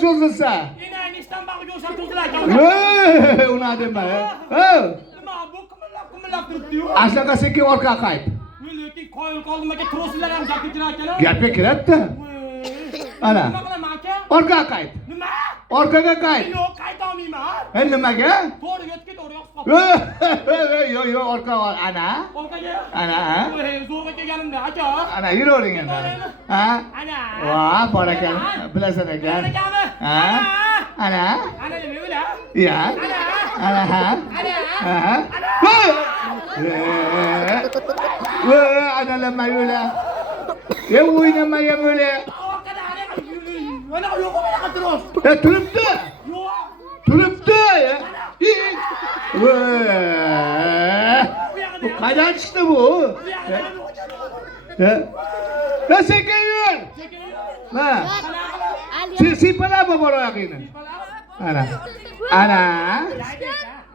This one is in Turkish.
çözülse. Yine enişten bak görsem tuzlar. Ona deme. Nima bu kımıllap durup diyor. Aşağısı ki orka kayıp. Lekin koyul kaldım ki troslar ham gapga kirarkan. Gapga kiradi. Ana. Nima qilaman aka? Orka kayıp. Nima? Orkaga kayıp. Yo'q, qayta olmayman. Nimaga? To'g'ri yotib o'ryoq Yo yo orka var ana. Orqaga. Ana. Zo'rg'a kelganimda aka. Ana yuravering endi. Ha? Ana. Va, bor ekan. Bilasan Ana ekan. ekanmi? Ha? Ana. Ana nima ular? Ya. Ana ha. Ana. Ha. Ana lama yula. Ya o'ynamaya böyle. Orqada ana yo'q mana tros. Turibdi. Yo'q. Turibdi. Bu qaydan chiqdi bu? Ne sekin yur. Ha. Sipala bu bor oyog'ingni. Ana. Ana.